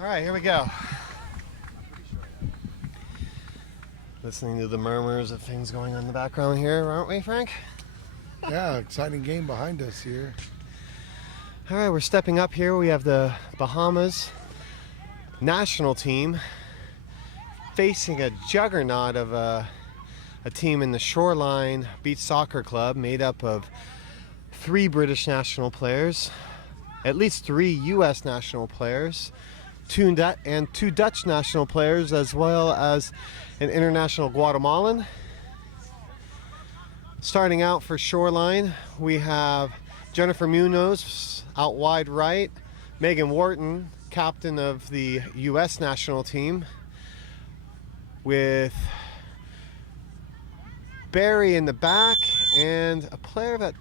All right, here we go. Listening to the murmurs of things going on in the background here, aren't we, Frank? Yeah, exciting game behind us here. All right, we're stepping up here. We have the Bahamas national team facing a juggernaut of a team in the Shoreline Beach Soccer Club made up of 3 British national players, at least 3 U.S. national players, 2 Dutch national players, as well as an international Guatemalan. Starting out for Shoreline, we have Jennifer Munoz out wide right, Megan Wharton, captain of the U.S. national team, with Barry in the back, and a player that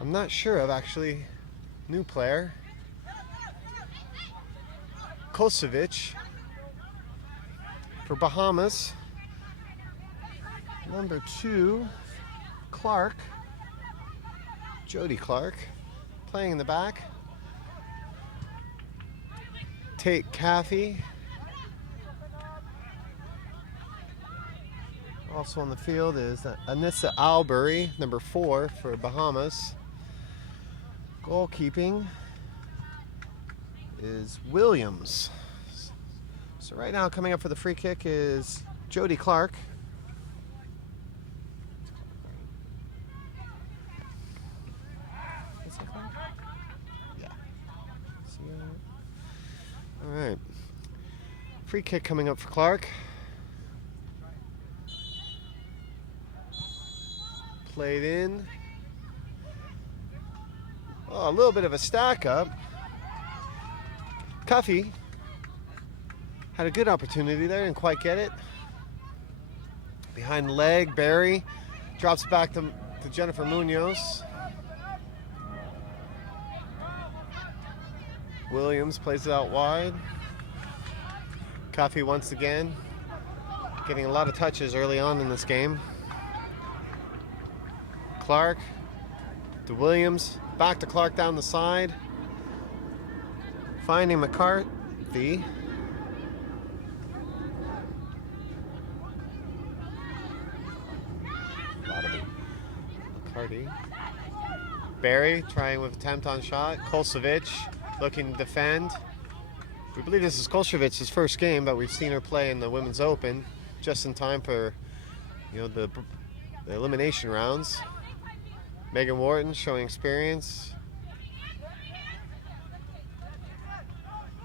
I'm not sure of, actually, new player, Kosovic for Bahamas. Number 2, Clark, Jody Clark, playing in the back. Tate Caffey. Also on the field is Anissa Albury, number 4 for Bahamas. Goalkeeping is Williams. So right now coming up for the free kick is Jody Clark. Yeah. All right. Free kick coming up for Clark. Played in. Oh, a little bit of a stack up. Cuffy had a good opportunity there, didn't quite get it. Behind the leg, Barry drops it back to Jennifer Munoz. Williams plays it out wide. Cuffy once again getting a lot of touches early on in this game. Clark to Williams, back to Clark down the side, finding McCarthy. McCarthy. Barry trying with attempt on shot. Kosovic looking to defend. We believe this is Kolsevic's first game, but we've seen her play in the Women's Open just in time for, the elimination rounds. Megan Wharton showing experience.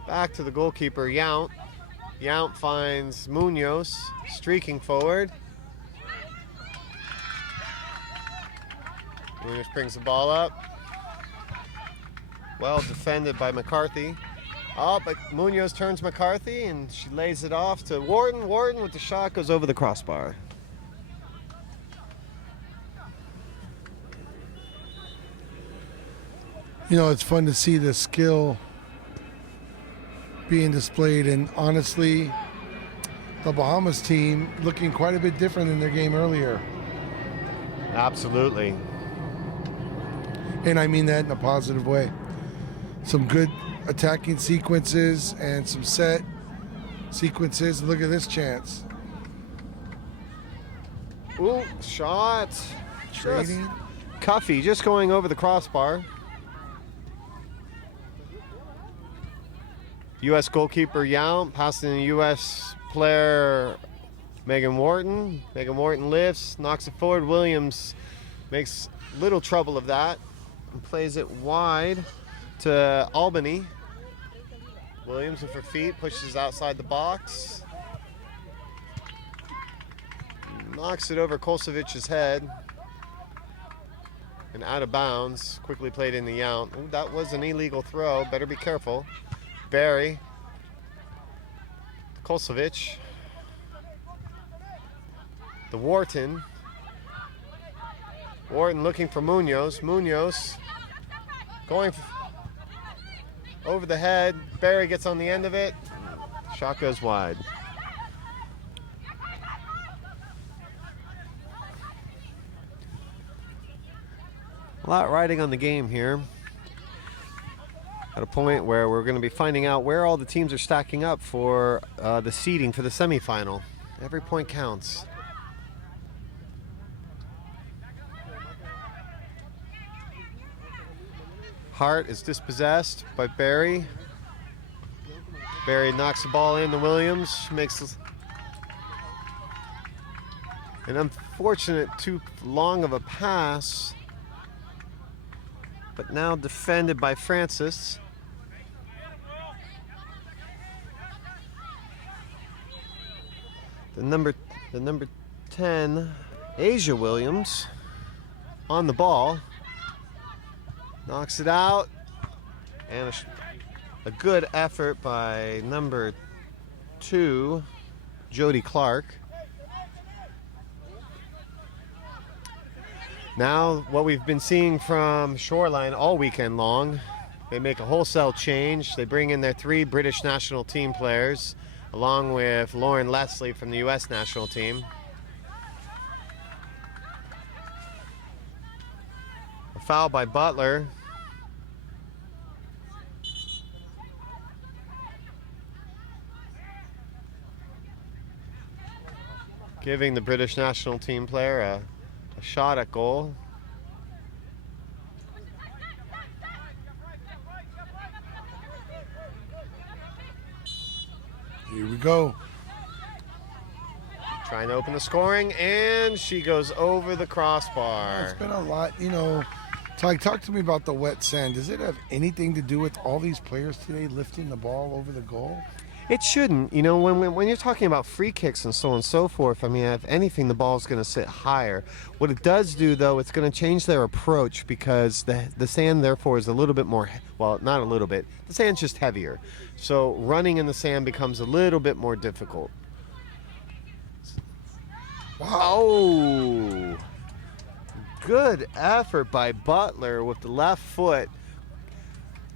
Back to the goalkeeper, Yount. Yount finds Munoz, streaking forward. Munoz brings the ball up. Well defended by McCarthy. Oh, but Munoz turns McCarthy and she lays it off to Wharton. Wharton with the shot goes over the crossbar. It's fun to see the skill being displayed, and honestly, the Bahamas team looking quite a bit different than their game earlier. Absolutely. And I mean that in a positive way. Some good attacking sequences and some set sequences. Look at this chance. Ooh, shot. Trading. Cuffy just going over the crossbar. U.S. goalkeeper Yount passing the U.S. player Megan Wharton. Megan Wharton lifts, knocks it forward. Williams makes little trouble of that and plays it wide to Albany. Williams with her feet pushes outside the box. Knocks it over Kolsevic's head and out of bounds. Quickly played in the Yount. Ooh, that was an illegal throw. Better be careful. Barry, Kolsevic, the Wharton looking for Munoz. Munoz going over the head. Barry gets on the end of it. Shot goes wide. A lot riding on the game here. at a point where we're going to be finding out where all the teams are stacking up for the seeding for the semifinal. Every point counts. Hart is dispossessed by Barry. Barry knocks the ball in to Williams. Makes an unfortunate too long of a pass, but now defended by Francis. The number 10, Asia Williams, on the ball. Knocks it out, and a good effort by number 2, Jody Clark. Now, what we've been seeing from Shoreline all weekend long, they make a wholesale change. They bring in their 3 British national team players, along with Lauren Leslie from the U.S. national team. A foul by Butler. Giving the British national team player a shot at goal. Here we go. Trying to open the scoring, and she goes over the crossbar. It's been a lot, you know. Talk to me about the wet sand. Does it have anything to do with all these players today lifting the ball over the goal? It shouldn't. You know, when you're talking about free kicks and so on and so forth, I mean, if anything, the ball's going to sit higher. What it does do, though, it's going to change their approach because the sand, therefore, is a little bit more, well, not a little bit. The sand's just heavier. So running in the sand becomes a little bit more difficult. Wow. Oh, good effort by Butler with the left foot.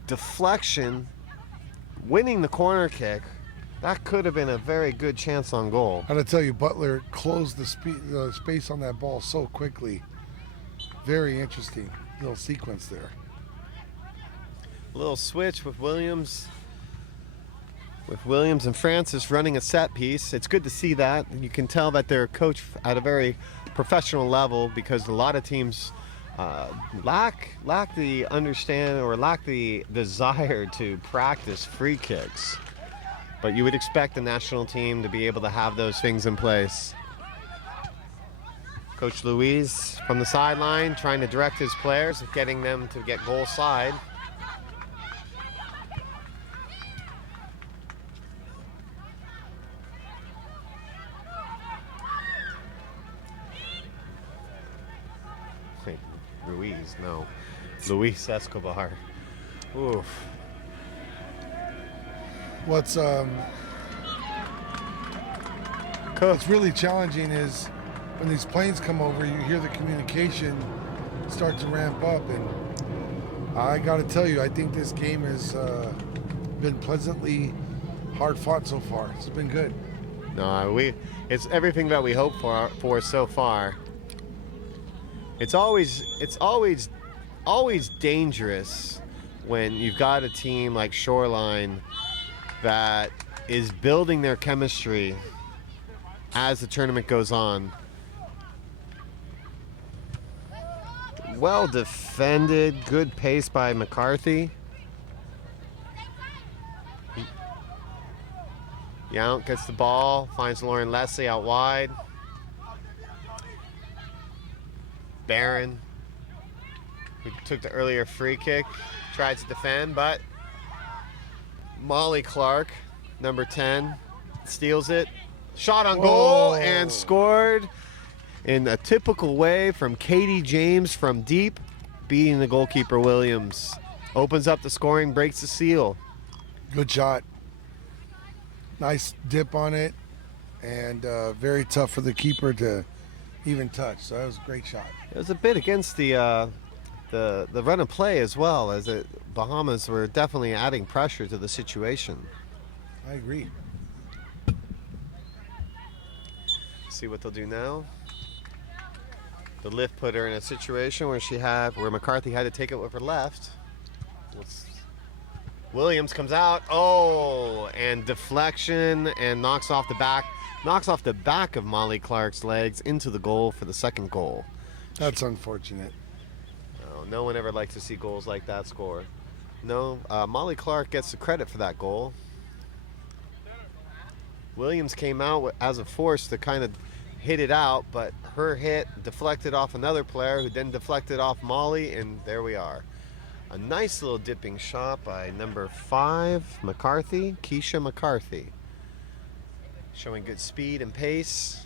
Deflection, winning the corner kick. That could have been a very good chance on goal. I gotta tell you, Butler closed the space on that ball so quickly. Very interesting little sequence there. A little switch with Williams. With Williams and Francis running a set piece. It's good to see that. You can tell that they're coached at a very professional level because a lot of teams lack the understanding or lack the desire to practice free kicks. But you would expect the national team to be able to have those things in place. Coach Louise from the sideline trying to direct his players, getting them to get goal side. Wait, Ruiz, no. Luis Escobar. Oof. What's really challenging is when these planes come over, you hear the communication start to ramp up, and I got to tell you, I think this game has been pleasantly hard fought so far. It's been good. No, it's everything that we hope for so far. It's always dangerous when you've got a team like Shoreline that is building their chemistry as the tournament goes on. Well defended, good pace by McCarthy. Yount gets the ball, finds Lauren Leslie out wide. Barron, who took the earlier free kick, tried to defend, but Molly Clark, number 10, steals it. Shot on goal and scored in a typical way from Katie James from deep, beating the goalkeeper Williams. Opens up the scoring, breaks the seal. Good shot. Nice dip on it, and very tough for the keeper to even touch. So that was a great shot. It was a bit against the run of play as well, as Bahamas were definitely adding pressure to the situation. I agree. See what they'll do now. The lift put her in a situation where McCarthy had to take it with her left. Williams comes out. Oh, and deflection and knocks off the back of Molly Clark's legs into the goal for the second goal. That's unfortunate. Oh, no one ever likes to see goals like that score. No, Molly Clark gets the credit for that goal. Williams came out as a force to kind of hit it out, but her hit deflected off another player who then deflected off Molly, and there we are. A nice little dipping shot by number 5, McCarthy, Keisha McCarthy. Showing good speed and pace.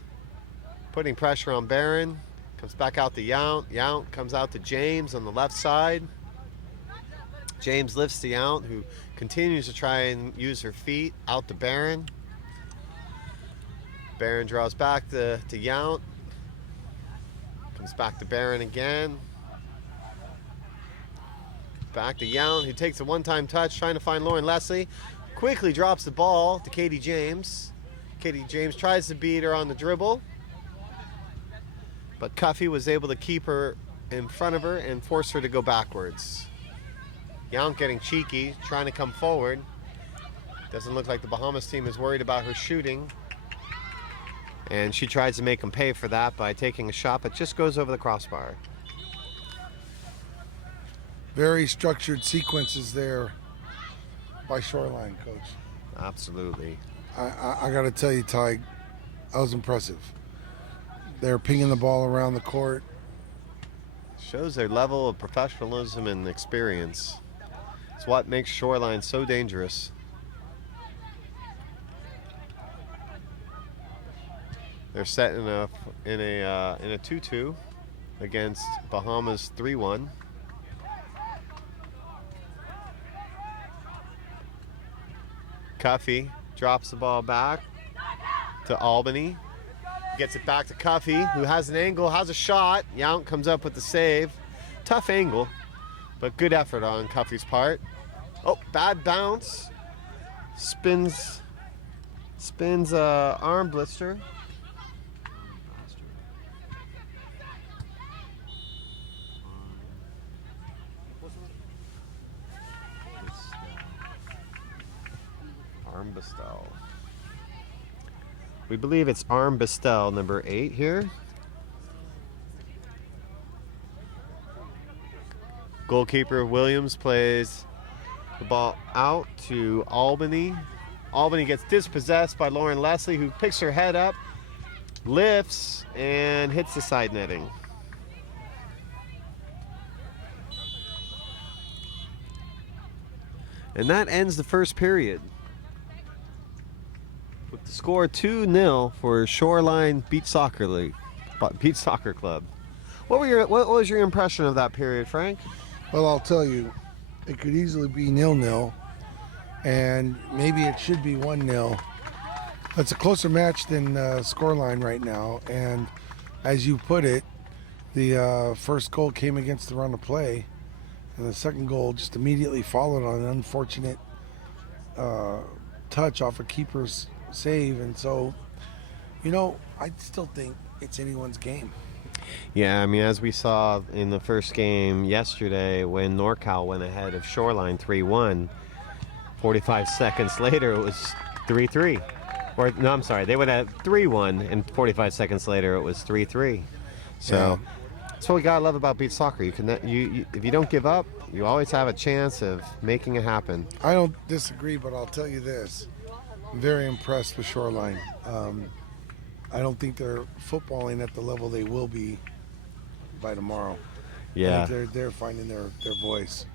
Putting pressure on Barron. Comes back out to Yount. Yount comes out to James on the left side. James lifts to Yount, who continues to try and use her feet out to Barron. Barron draws back to Yount. Comes back to Barron again. Back to Yount, who takes a one-time touch, trying to find Lauren Leslie. Quickly drops the ball to Katie James. Katie James tries to beat her on the dribble, but Cuffey was able to keep her in front of her and force her to go backwards. Yount getting cheeky, trying to come forward. Doesn't look like the Bahamas team is worried about her shooting. And she tries to make them pay for that by taking a shot, but just goes over the crossbar. Very structured sequences there by Shoreline, Coach. Absolutely. I got to tell you, Ty, that was impressive. They're pinging the ball around the court. Shows their level of professionalism and experience. It's what makes Shoreline so dangerous. They're set in a 2-2 against Bahamas 3-1. Cuffey drops the ball back to Albany. Gets it back to Cuffey, who has an angle, has a shot. Yount comes up with the save. Tough angle, but good effort on Cuffey's part. Oh, bad bounce. Spins arm blister. Armbestel. We believe it's Armbestel, number 8 here. Goalkeeper Williams plays the ball out to Albany. Albany gets dispossessed by Lauren Leslie, who picks her head up, lifts, and hits the side netting. And that ends the first period. With the score 2-0 for Shoreline Beach Soccer Club. What was your impression of that period, Frank? Well, I'll tell you, it could easily be 0-0, and maybe it should be 1-0. It's a closer match than scoreline right now, and as you put it, the first goal came against the run of play, and the second goal just immediately followed on an unfortunate touch off a keeper's save, and so, I still think it's anyone's game. Yeah, I mean, as we saw in the first game yesterday when NorCal went ahead of Shoreline 3-1, 45 seconds later it was 3-3. Or, no, I'm sorry, they went at 3-1, and 45 seconds later it was 3-3. So that's what we gotta love about beach soccer. If you don't give up, you always have a chance of making it happen. I don't disagree, but I'll tell you this. I'm very impressed with Shoreline. I don't think they're footballing at the level they will be by tomorrow. Yeah. I think they're finding their voice.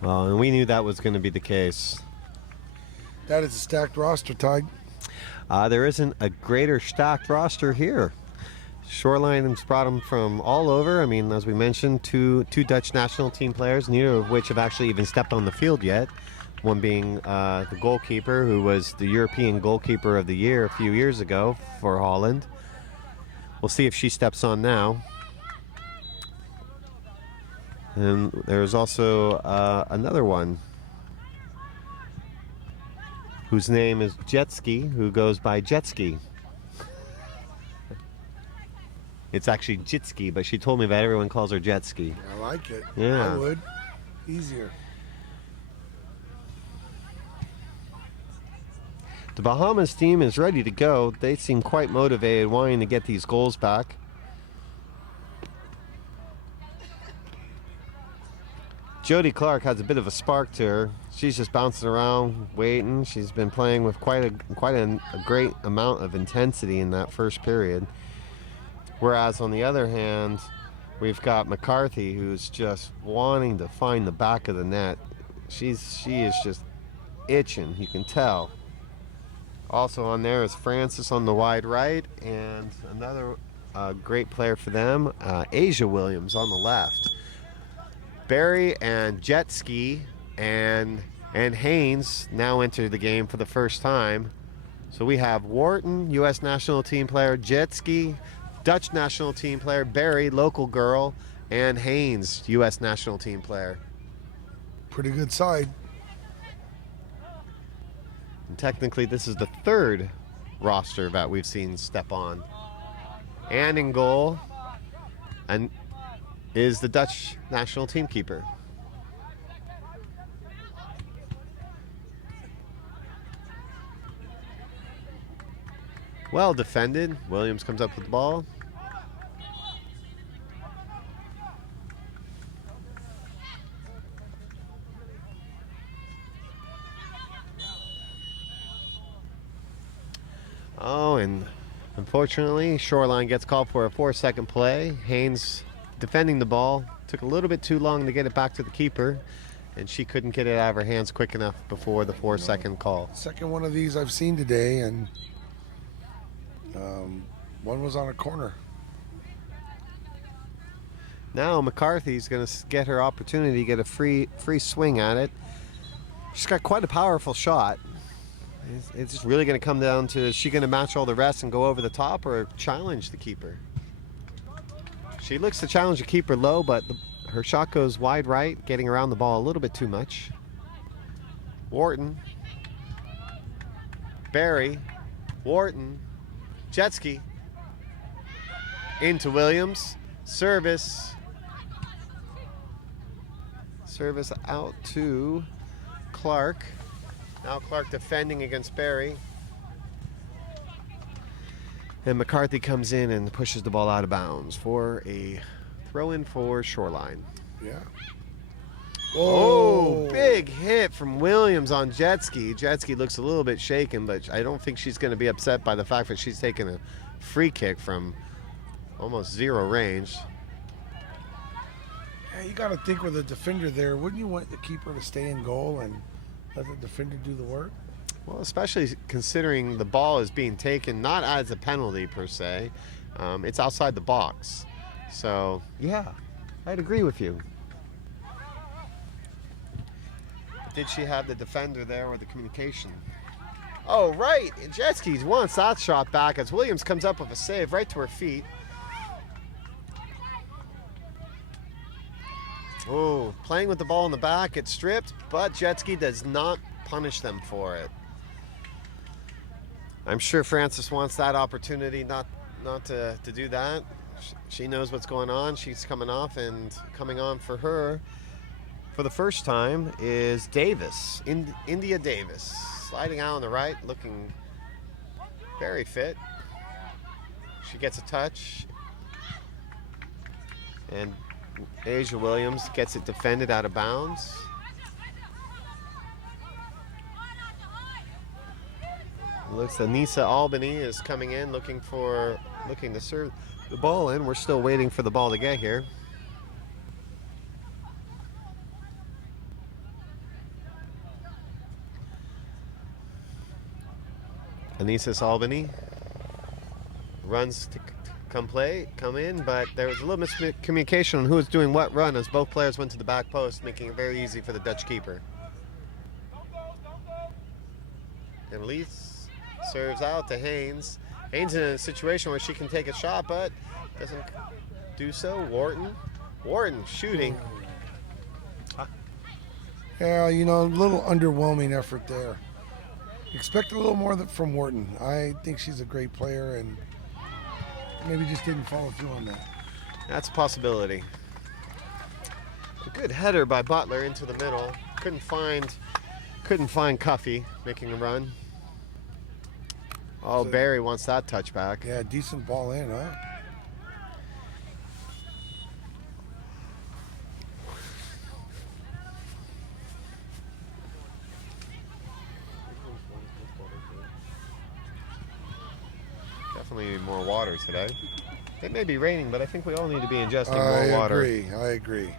Well, and we knew that was going to be the case. That is a stacked roster, Tide. There isn't a greater stacked roster here. Shoreline has brought them from all over. I mean, as we mentioned, two Dutch national team players, neither of which have actually even stepped on the field yet. One being the goalkeeper, who was the European Goalkeeper of the Year a few years ago for Holland. We'll see if she steps on now. And there's also another one whose name is Jetski, who goes by Jetski. It's actually Jitski, but she told me that everyone calls her Jetski. I like it. Yeah. I would. Easier. The Bahamas team is ready to go. They seem quite motivated, wanting to get these goals back. Jody Clark has a bit of a spark to her. She's just bouncing around, waiting. She's been playing with quite a great amount of intensity in that first period. Whereas on the other hand, we've got McCarthy, who's just wanting to find the back of the net. She is just itching, you can tell. Also on there is Francis on the wide right, and another great player for them, Asia Williams on the left. Barry and Jet Ski and Haynes now enter the game for the first time. So we have Wharton, U.S. national team player, Jet Ski, Dutch national team player, Barry, local girl, and Haynes, U.S. national team player. Pretty good side. And technically, this is the third roster that we've seen step on. And in goal, and is the Dutch national team keeper. Well defended. Williams comes up with the ball. Oh, and unfortunately, Shoreline gets called for a 4-second play. Haynes defending the ball. Took a little bit too long to get it back to the keeper, and she couldn't get it out of her hands quick enough before the 4-second call. Second one of these I've seen today, and one was on a corner. Now McCarthy's going to get her opportunity to get a free swing at it. She's got quite a powerful shot. It's just really going to come down to, is she going to match all the rest and go over the top or challenge the keeper? She looks to challenge the keeper low, but her shot goes wide right, getting around the ball a little bit too much. Wharton. Barry. Wharton. Jetski. Into Williams. Service. Service out to Clark. Now Clark defending against Barry. And McCarthy comes in and pushes the ball out of bounds for a throw-in for Shoreline. Yeah. Oh, big hit from Williams on Jetski. Jetski looks a little bit shaken, but I don't think she's going to be upset by the fact that she's taken a free kick from almost zero range. Yeah, you got to think with a defender there, wouldn't you want the keeper to stay in goal and let the defender do the work? Well, especially considering the ball is being taken not as a penalty per se. It's outside the box. So, yeah, I'd agree with you. Did she have the defender there with the communication? Oh, right. Jetski wants that shot back as Williams comes up with a save right to her feet. Oh, playing with the ball in the back. It's stripped, but Jetski does not punish them for it. I'm sure Francis wants that opportunity not to do that. She knows what's going on. She's coming off, and coming on for her for the first time is Davis, India Davis. Sliding out on the right, looking very fit. She gets a touch, and Asia Williams gets it defended out of bounds. Looks Anissa Albany is coming in looking to serve the ball in. We're still waiting for the ball to get here. Anissa Albany runs to come in, but there was a little miscommunication on who was doing what run as both players went to the back post, making it very easy for the Dutch keeper. And Elise serves out to Haynes. Haynes in a situation where she can take a shot, but doesn't do so. Wharton shooting. Yeah, you know, a little underwhelming effort there. Expect a little more from Wharton. I think she's a great player, and maybe just didn't follow through on that. That's a possibility. A good header by Butler into the middle. Couldn't find Cuffey making a run. Oh, So- Barry wants that touchback. Yeah, decent ball in, huh? Definitely need more water today. It may be raining, but I think we all need to be ingesting I more water. agree.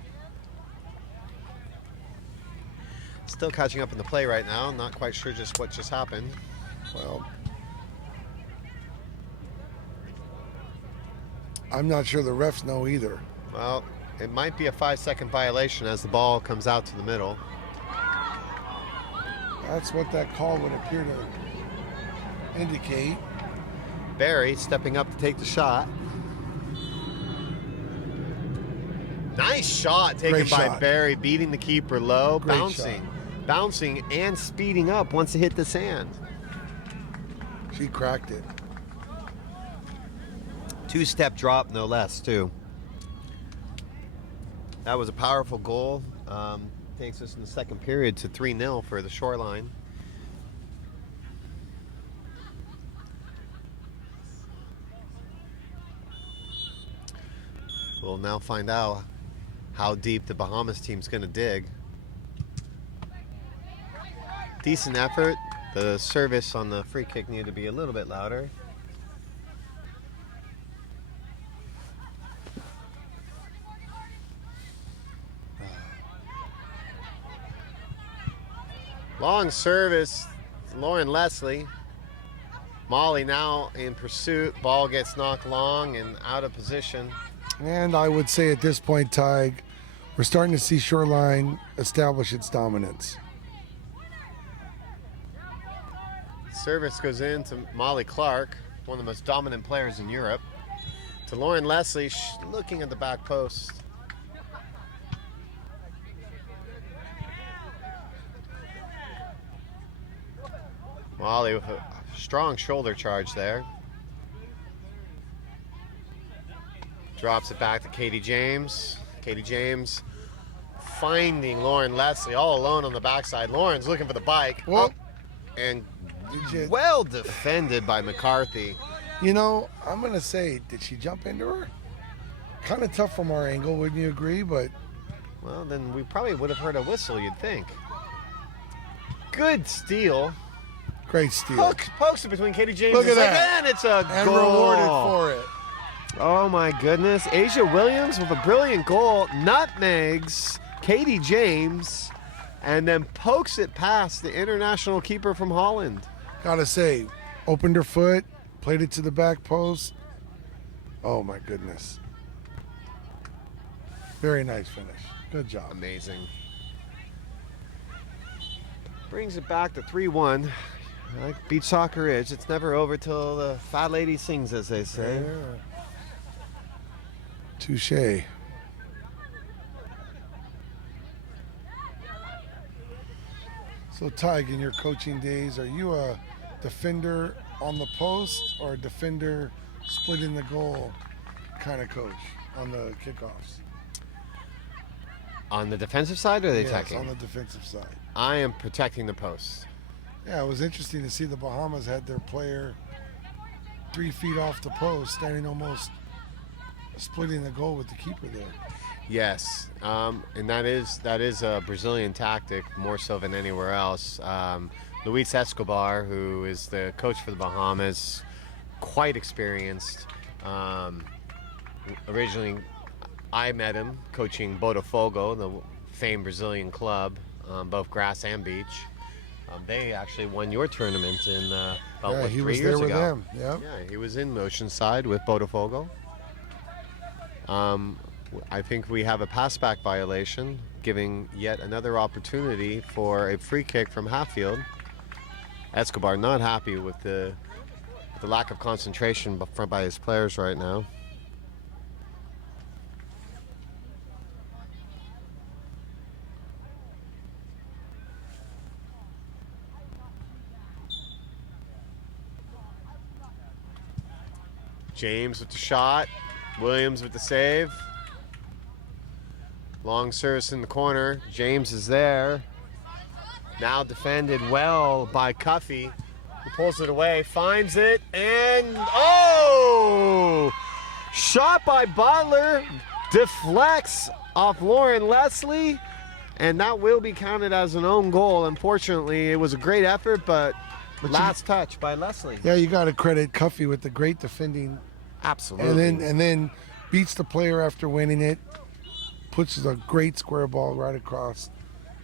Still catching up in the play right now. Not quite sure just what just happened. Well, I'm not sure the refs know either. Well, it might be a 5-second violation as the ball comes out to the middle. That's what that call would appear to indicate. Barry stepping up to take the shot. Nice shot taken Great by shot. Barry, beating the keeper low, Great bouncing and speeding up once it hit the sand. She cracked it. 2-step drop, no less, too. That was a powerful goal. Takes us in the second period to 3-0 for the Shoreline. We'll now find out how deep the Bahamas team's going to dig. Decent effort. The service on the free kick needed to be a little bit louder. Long service, Lauren Leslie. Molly now in pursuit. Ball gets knocked long and out of position. And I would say at this point, Tig, we're starting to see Shoreline establish its dominance. Service goes in to Molly Clark, one of the most dominant players in Europe. To Lauren Leslie, looking at the back post. Molly with a strong shoulder charge there. Drops it back to Katie James. Katie James finding Lauren Leslie all alone on the backside. Lauren's looking for the bike. Whoa. And you- well defended by McCarthy. You know, I'm going to say, did she jump into her? Kind of tough from our angle, wouldn't you agree? But Well, then we probably would have heard a whistle, you'd think. Good steal. great steal. Pokes it between Katie James Look and at that. and it's a And goal. rewarded for it. Oh my goodness. Asia Williams with a brilliant goal, nutmegs Katie James, and then pokes it past the international keeper from Holland. Gotta say, opened her foot, played it to the back post. Oh my goodness. Very nice finish. Good job. Amazing. Brings it back to 3-1. Like beach soccer is, it's never over till the fat lady sings, as they say. Yeah. Touche. So, Tig, in your coaching days, are you a defender on the post or a defender splitting the goal kind of coach on the kickoffs? On the defensive side or the Yes, attacking? on the defensive side. I am protecting the post. Yeah, it was interesting to see the Bahamas had their player 3 feet off the post, standing almost splitting the goal with the keeper there. Yes, and that is a Brazilian tactic more so than anywhere else. Luis Escobar, who is the coach for the Bahamas, quite experienced. Originally, I met him coaching Botafogo, the famed Brazilian club, both grass and beach. They actually won your tournament in about He 3 was years there with ago. them. Yep. Yeah, he was in Oceanside with Botafogo. I think we have a pass-back violation, giving yet another opportunity for a free kick from half field. Escobar not happy with the lack of concentration by his players right now. James with the shot. Williams with the save. Long service in the corner. James is there. Now defended well by Cuffey. He pulls it away, finds it, and oh! Shot by Butler, deflects off Lauren Leslie, and that will be counted as an own goal. Unfortunately, it was a great effort, but last touch by Leslie. Yeah, you got to credit Cuffey with the great defending. Absolutely. And then beats the player after winning it, puts a great square ball right across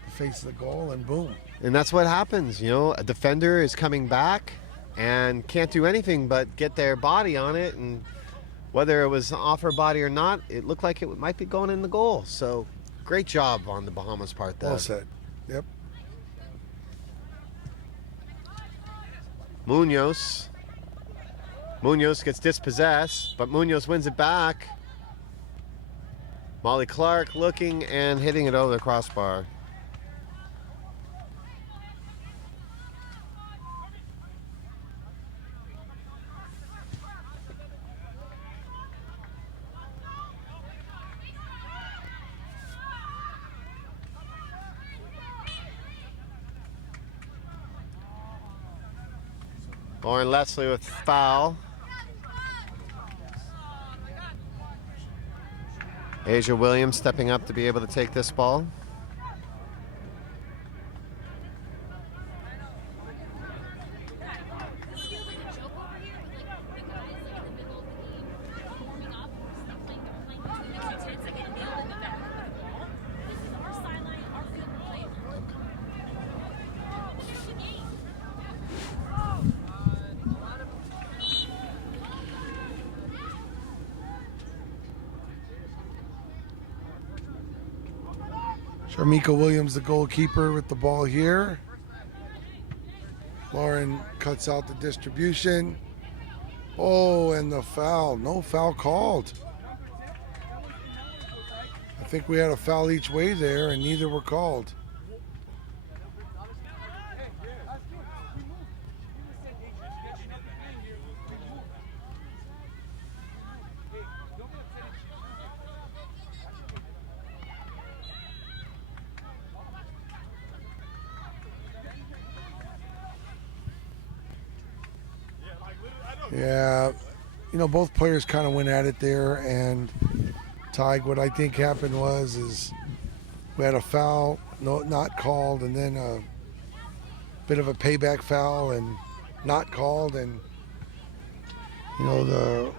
the face of the goal, and boom. And that's what happens, you know, a defender is coming back and can't do anything but get their body on it, and whether it was off her body or not, it looked like it might be going in the goal. So great job on the Bahamas part there. Well said. Yep. Munoz gets dispossessed, but Munoz wins it back. Molly Clark looking and hitting it over the crossbar. Lauren Leslie with foul. Asia Williams stepping up to be able to take this ball. Sharmika Williams, the goalkeeper, with the ball here. Lauren cuts out the distribution. Oh, and the foul. No foul called. I think we had a foul each way there, and neither were called. Yeah, you know, both players kind of went at it there, and Tig, what I think happened is we had a foul, not called, and then a bit of a payback foul and not called, and you know, the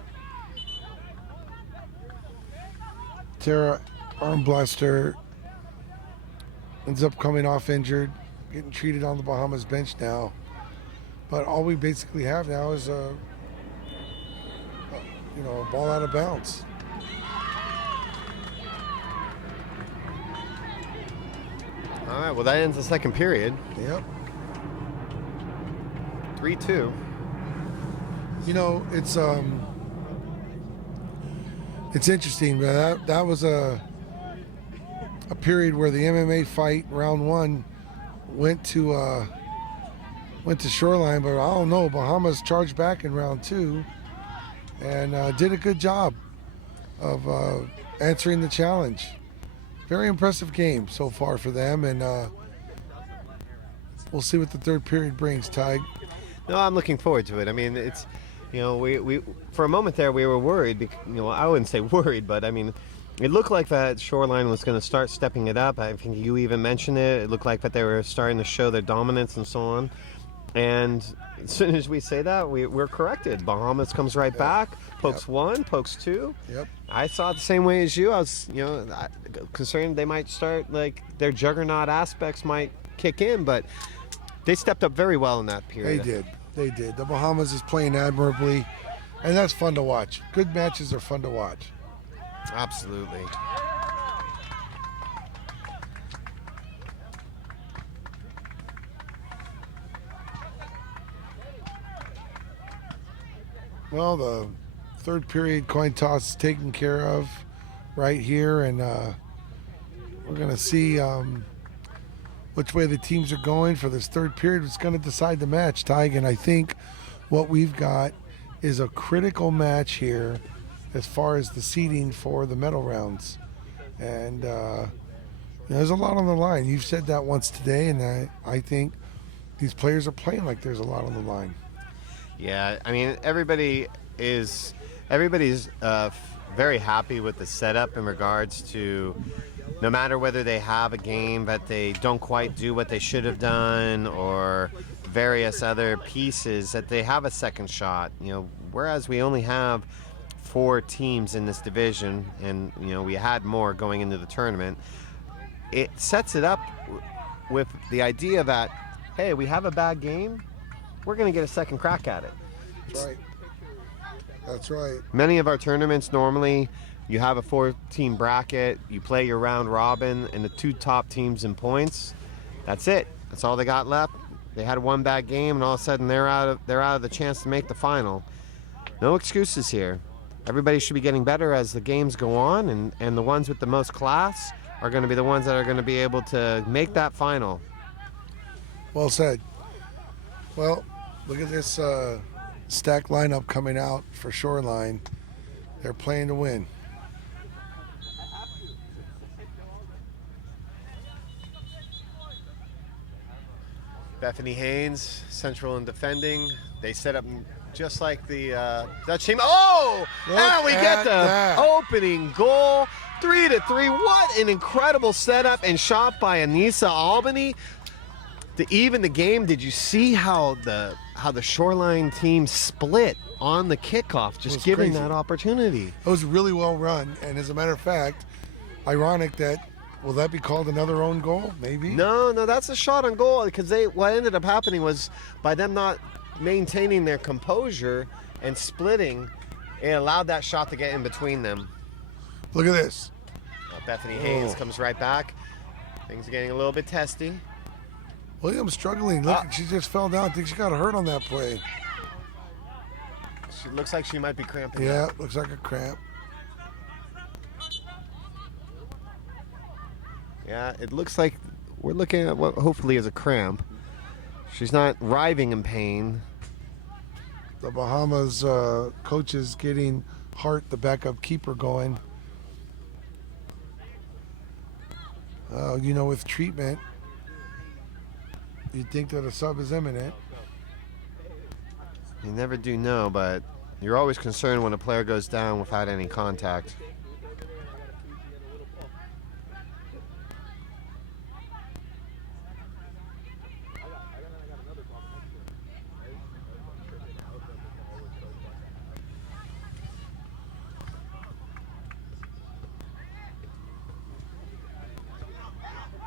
Tara Armblaster ends up coming off injured, getting treated on the Bahamas bench now. But all we basically have now is a ball out of bounds. All right, well, that ends the second period. Yep. 3-2. You know, it's interesting, but that was a period where the MMA fight round one went to Shoreline, but I don't know. Bahamas charged back in round two and did a good job of answering the challenge. Very impressive game so far for them, and we'll see what the third period brings, Tig. No, I'm looking forward to it. I mean, it's, you know, we for a moment there we were worried. You know, I wouldn't say worried, but I mean, it looked like that Shoreline was going to start stepping it up. I think you even mentioned it. It looked like that they were starting to show their dominance and so on. And as soon as we say that, we're corrected. Bahamas comes right back, pokes one, pokes two. Yep. I saw it the same way as you. I was, you know, concerned they might start, like, their juggernaut aspects might kick in, but they stepped up very well in that period. They did. The Bahamas is playing admirably, and that's fun to watch. Good matches are fun to watch. Absolutely. Well, the third period coin toss is taken care of right here, and we're going to see which way the teams are going for this third period. It's going to decide the match, Tig, and I think what we've got is a critical match here as far as the seeding for the medal rounds. And there's a lot on the line. You've said that once today, and I think these players are playing like there's a lot on the line. Yeah, I mean, everybody's very happy with the setup in regards to no matter whether they have a game that they don't quite do what they should have done or various other pieces that they have a second shot. Whereas we only have 4 teams in this division, and we had more going into the tournament. It sets it up with the idea that, hey, we have a bad game, we're going to get a second crack at it. That's right. That's right. Many of our tournaments, normally you have a 4-team bracket, you play your round robin, and the 2 top teams in points, that's it. That's all they got left. They had one bad game, and all of a sudden they're out of the chance to make the final. No excuses here. Everybody should be getting better as the games go on, and the ones with the most class are going to be the ones that are going to be able to make that final. Well said. Well, look at this stacked lineup coming out for Shoreline. They're playing to win. Bethany Haynes, central and defending. They set up just like the Dutch team. Oh! And we get the opening goal. 3-3. What an incredible setup and shot by Anissa Albany to even the game. Did you see how the Shoreline team split on the kickoff, just giving crazy. that opportunity? It was really well run, and as a matter of fact, ironic that, will that be called another own goal? Maybe. No, that's a shot on goal, because what ended up happening was by them not maintaining their composure and splitting, it allowed that shot to get in between them. Look at this. Bethany Haynes comes right back. Things are getting a little bit testy. Williams struggling. Look, she just fell down. I think she got hurt on that play. She looks like she might be cramping. Yeah, looks like a cramp. Yeah, it looks like we're looking at what hopefully is a cramp. She's not writhing in pain. The Bahamas coach is getting Hart, the backup keeper, going. With treatment, you'd think that a sub is imminent. You never do know, but you're always concerned when a player goes down without any contact.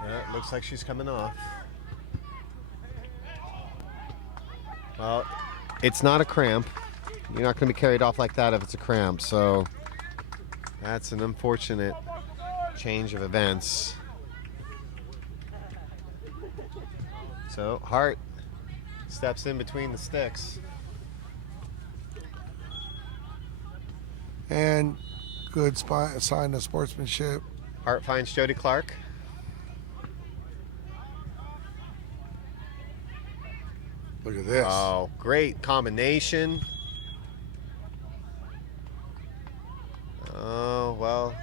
Yeah, it looks like she's coming off. Well, it's not a cramp. You're not going to be carried off like that if it's a cramp. So that's an unfortunate change of events. So Hart steps in between the sticks. And good sign of sportsmanship. Hart finds Jody Clark. Look at this. Oh, great combination. Oh, well.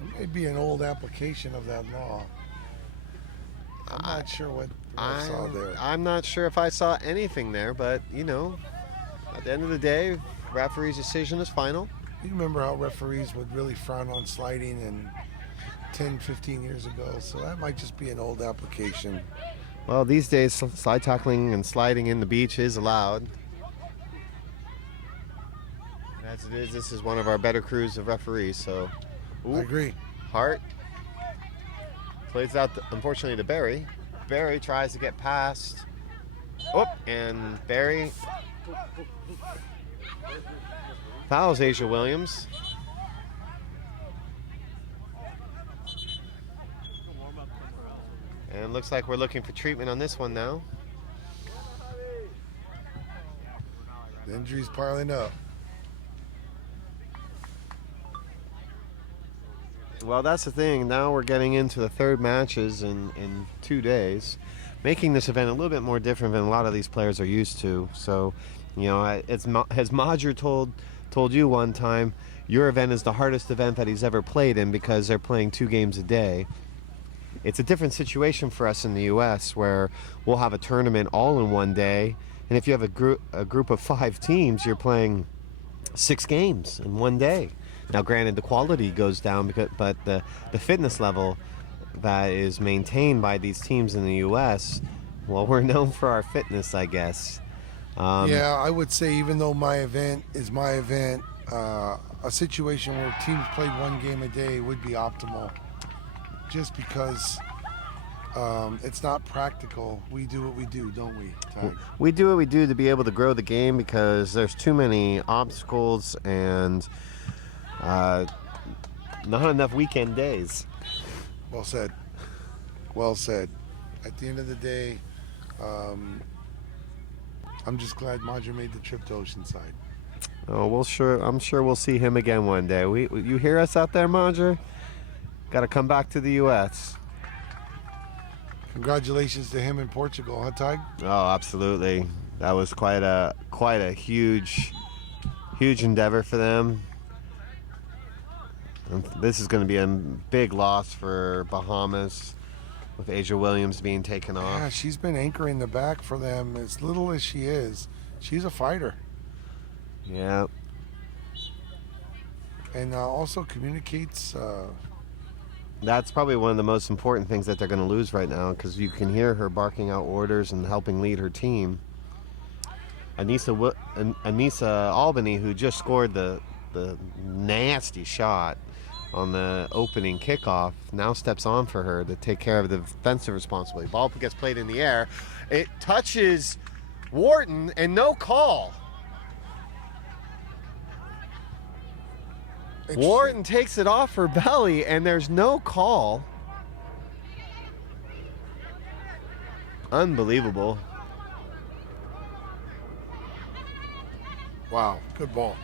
It may be an old application of that law. I'm not sure what I saw there. I'm not sure if I saw anything there, but, at the end of the day, referee's decision is final. You remember how referees would really frown on sliding 10, 15 years ago, so that might just be an old application. Well, these days, slide tackling and sliding in the beach is allowed. As it is, this is one of our better crews of referees, so. Ooh, I agree. Hart plays out, unfortunately, to Barry. Barry tries to get past. Oh, and Barry fouls Asia Williams. And it looks like we're looking for treatment on this one now. The injuries piling up. Well, that's the thing. Now we're getting into the third matches in 2 days, making this event a little bit more different than a lot of these players are used to. So, as Modger told you one time, your event is the hardest event that he's ever played in because they're playing 2 games a day. It's a different situation for us in the U.S. where we'll have a tournament all in one day, and if you have a group of 5 teams, you're playing 6 games in one day. Now, granted, the quality goes down, but the fitness level that is maintained by these teams in the U.S., well, we're known for our fitness, I guess. Yeah, I would say even though my event is my event, a situation where teams played one game a day would be optimal. Just because it's not practical. We do what we do, don't we, Ty? We do what we do to be able to grow the game because there's too many obstacles and not enough weekend days. Well said. Well said. At the end of the day, I'm just glad Madra made the trip to Oceanside. Oh, I'm sure we'll see him again one day. You hear us out there, Madra? Got to come back to the U.S. Congratulations to him in Portugal, huh, Ty? Oh, absolutely. That was quite a huge endeavor for them. And this is going to be a big loss for Bahamas, with Asia Williams being taken off. Yeah, she's been anchoring the back for them. As little as she is, she's a fighter. Yeah. And also communicates. That's probably one of the most important things that they're going to lose right now, because you can hear her barking out orders and helping lead her team. Anissa Albany, who just scored the nasty shot on the opening kickoff, now steps on for her to take care of the defensive responsibility. Ball gets played in the air. It touches Wharton and no call. Wharton takes it off her belly and there's no call. Unbelievable. Wow, good ball.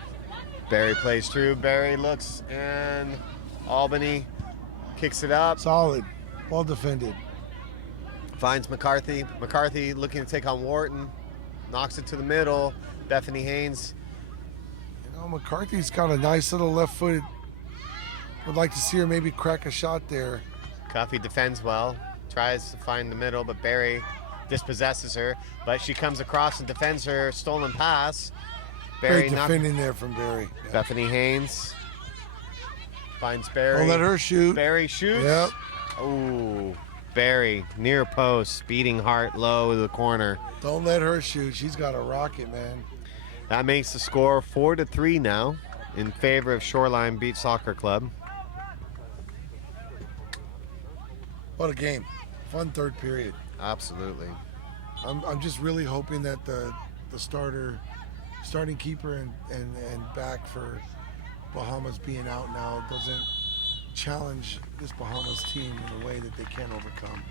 Barry plays through. Barry looks and Albany kicks it up. Solid. Well defended. Finds McCarthy. McCarthy looking to take on Wharton. Knocks it to the middle. Bethany Haynes. You know, McCarthy's got a nice little left foot. Would like to see her maybe crack a shot there. Cuffy defends well. Tries to find the middle, but Barry dispossesses her. But she comes across and defends her stolen pass. Barry Great defending there from Barry. Yeah. Bethany Haynes finds Barry. Don't let her shoot. Barry shoots. Yep. Ooh, Barry near post, beating Hart low to the corner. Don't let her shoot. She's got a rocket, man. That makes the score 4-3 now in favor of Shoreline Beach Soccer Club. What a game. Fun third period. Absolutely. I'm just really hoping that the starting keeper and back for Bahamas being out now doesn't challenge this Bahamas team in a way that they can't overcome.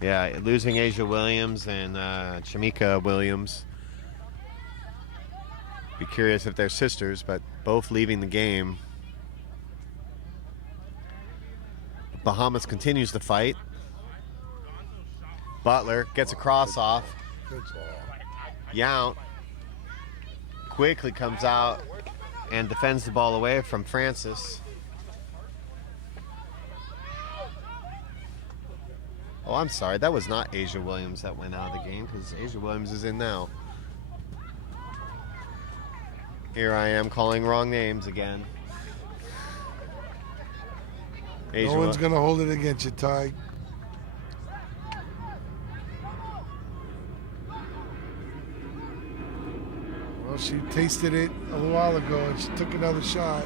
Yeah, losing Asia Williams and Shamika Williams. Be curious if they're sisters, but both leaving the game. Bahamas continues to fight. Butler gets a cross off. Good ball. Yount quickly comes out and defends the ball away from Francis. Oh, I'm sorry. That was not Asia Williams that went out of the game, because Asia Williams is in now. Here I am calling wrong names again. No one's going to hold it against you, Ty. Well, she tasted it a little while ago and she took another shot.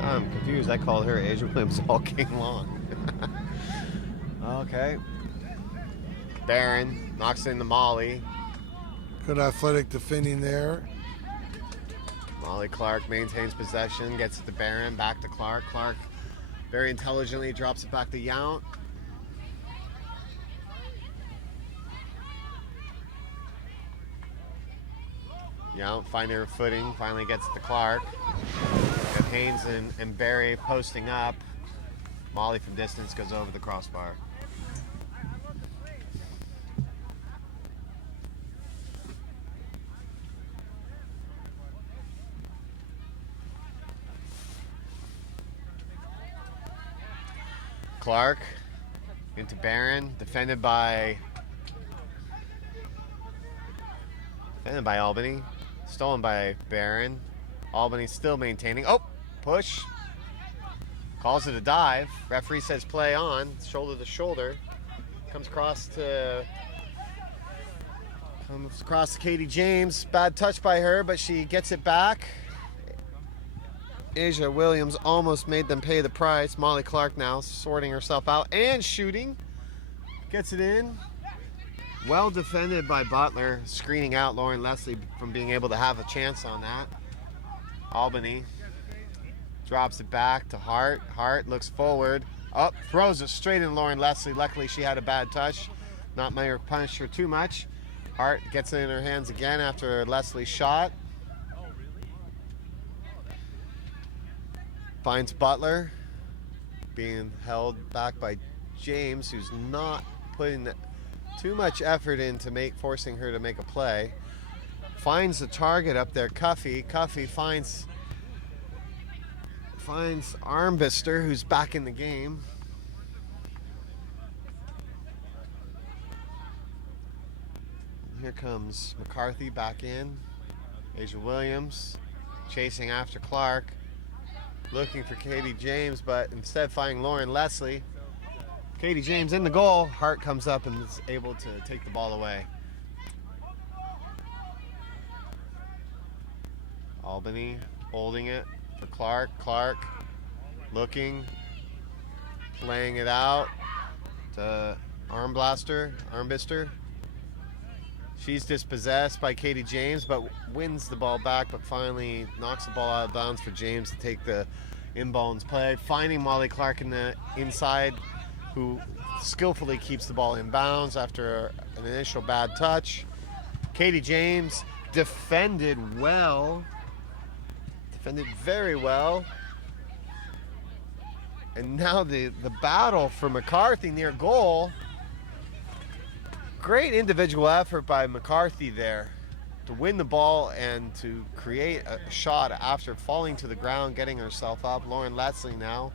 I'm confused. I called her Asia Williams all game long. Okay. Barron knocks in the Molly. Good athletic defending there. Molly Clark maintains possession, gets it to Barron, back to Clark. Clark very intelligently drops it back to Yount. Yount finding her footing, finally gets it to Clark. And Haynes and Barry posting up. Molly from distance goes over the crossbar. Clark into Barron, defended by Albany, stolen by Barron. Albany still maintaining. Oh, push. Calls it a dive. Referee says play on, shoulder to shoulder. Comes across to Katie James. Bad touch by her, but she gets it back. Asia Williams almost made them pay the price. Molly Clark now sorting herself out and shooting. Gets it in. Well defended by Butler, screening out Lauren Leslie from being able to have a chance on that. Albany drops it back to Hart. Hart looks forward. Up, throws it straight in Lauren Leslie. Luckily she had a bad touch. Not may have punished her too much. Hart gets it in her hands again after Leslie's shot. Finds Butler, being held back by James, who's not putting too much effort into forcing her to make a play. Finds the target up there, Cuffy. Cuffy finds Armbister, who's back in the game. Here comes McCarthy back in. Asia Williams chasing after Clark. Looking for Katie James, but instead finding Lauren Leslie. Katie James in the goal. Hart comes up and is able to take the ball away. Albany holding it for Clark. Clark looking, playing it out to Armbister. She's dispossessed by Katie James, but wins the ball back, but finally knocks the ball out of bounds for James to take the inbounds play. Finding Molly Clark in the inside, who skillfully keeps the ball in bounds after an initial bad touch. Katie James defended very well. And now the battle for McCarthy near goal. Great individual effort by McCarthy there to win the ball and to create a shot after falling to the ground, getting herself up. Lauren Leslie now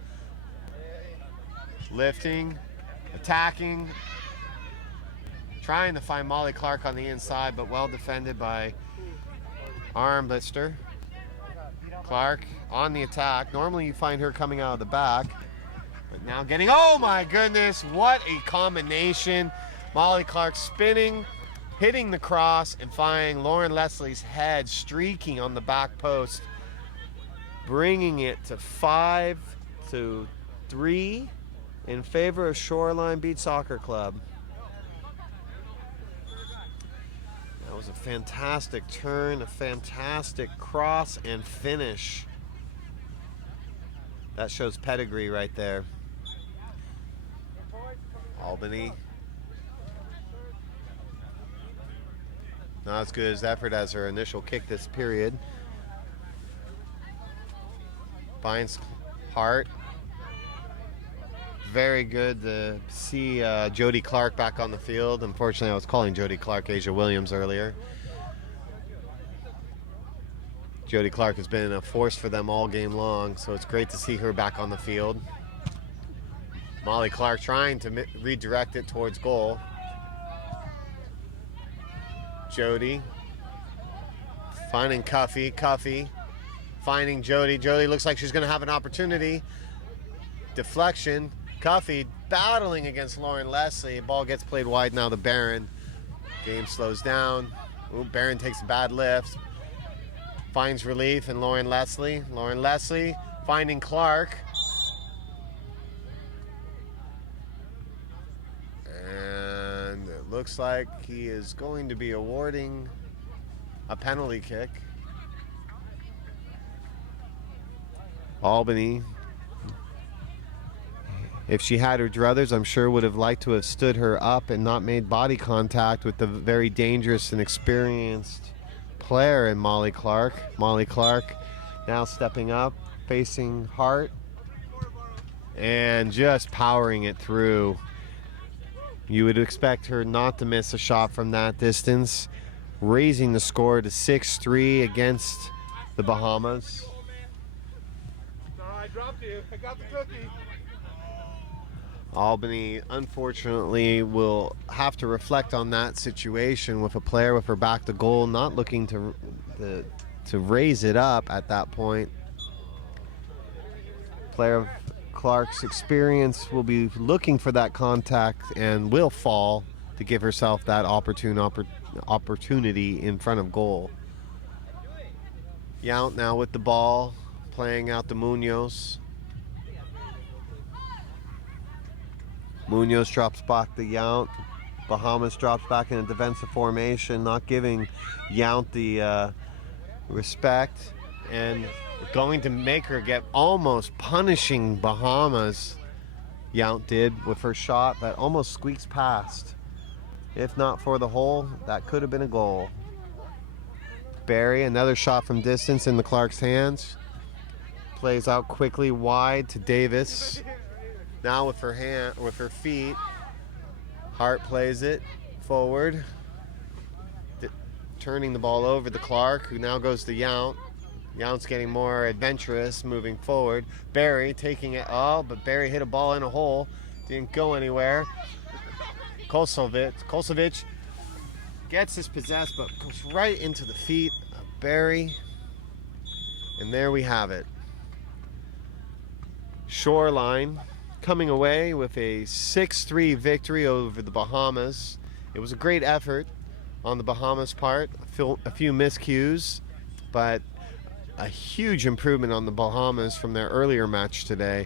lifting, attacking, trying to find Molly Clark on the inside, but well defended by Armbister. Clark on the attack. Normally you find her coming out of the back, but now getting, oh my goodness, what a combination. Molly Clark spinning, hitting the cross, and finding Lauren Leslie's head streaking on the back post, bringing it to 5-3 in favor of Shoreline Beach Soccer Club. That was a fantastic turn, a fantastic cross and finish. That shows pedigree right there. Albany. Not as good as effort as her initial kick this period. Finds Hart. Very good to see Jody Clark back on the field. Unfortunately, I was calling Jody Clark Asia Williams earlier. Jody Clark has been a force for them all game long, so it's great to see her back on the field. Molly Clark trying to redirect it towards goal. Jody finding Cuffy. Cuffy finding Jody. Jody looks like she's going to have an opportunity. Deflection. Cuffy battling against Lauren Leslie. Ball gets played wide now to Barron. Game slows down. Ooh, Barron takes a bad lift. Finds relief in Lauren Leslie. Lauren Leslie finding Clark. And it looks like he is going to be awarding a penalty kick. Albany, if she had her druthers, I'm sure would have liked to have stood her up and not made body contact with the very dangerous and experienced player in Molly Clark. Molly Clark now stepping up, facing Hart, and just powering it through. You would expect her not to miss a shot from that distance, raising the score to 6-3 against the Bahamas. I dropped you. I got the cookie. Albany, unfortunately, will have to reflect on that situation with a player with her back to goal, not looking to raise it up at that point. Player of Clark's experience will be looking for that contact and will fall to give herself that opportunity in front of goal. Yount now with the ball, playing out to Munoz. Munoz drops back to Yount. Bahamas drops back in a defensive formation, not giving Yount the respect, and going to make her get, almost punishing Bahamas. Yount did with her shot that almost squeaks past. If not for the hole, that could have been a goal. Barry, another shot from distance in the Clark's hands. Plays out quickly wide to Davis. Now with her feet, Hart plays it forward, turning the ball over to Clark, who now goes to Yount. Yount's getting more adventurous, moving forward. Barry taking it, but Barry hit a ball in a hole, didn't go anywhere. Kosovic gets his possessed, but goes right into the feet of Barry. And there we have it. Shoreline coming away with a 6-3 victory over the Bahamas. It was a great effort on the Bahamas' part. A few miscues, but a huge improvement on the Bahamas from their earlier match today.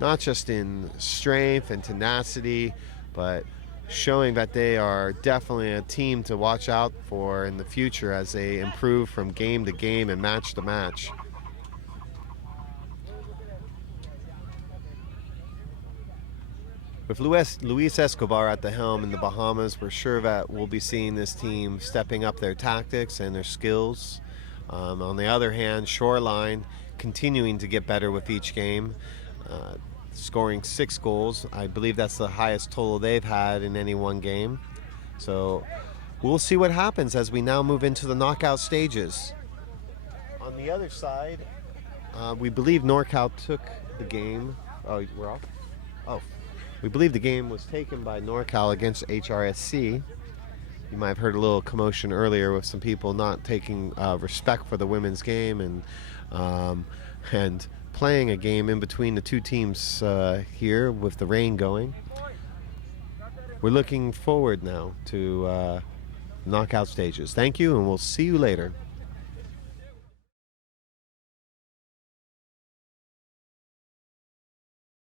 Not just in strength and tenacity, but showing that they are definitely a team to watch out for in the future as they improve from game to game and match to match. With Luis Escobar at the helm in the Bahamas, we're sure that we'll be seeing this team stepping up their tactics and their skills. On the other hand, Shoreline continuing to get better with each game, scoring 6 goals. I believe that's the highest total they've had in any one game. So we'll see what happens as we now move into the knockout stages. On the other side, we believe NorCal took the game. Oh, we're off? Oh. We believe the game was taken by NorCal against HRSC. You might have heard a little commotion earlier with some people not taking respect for the women's game and playing a game in between the two teams here with the rain going. We're looking forward now to knockout stages. Thank you, and we'll see you later.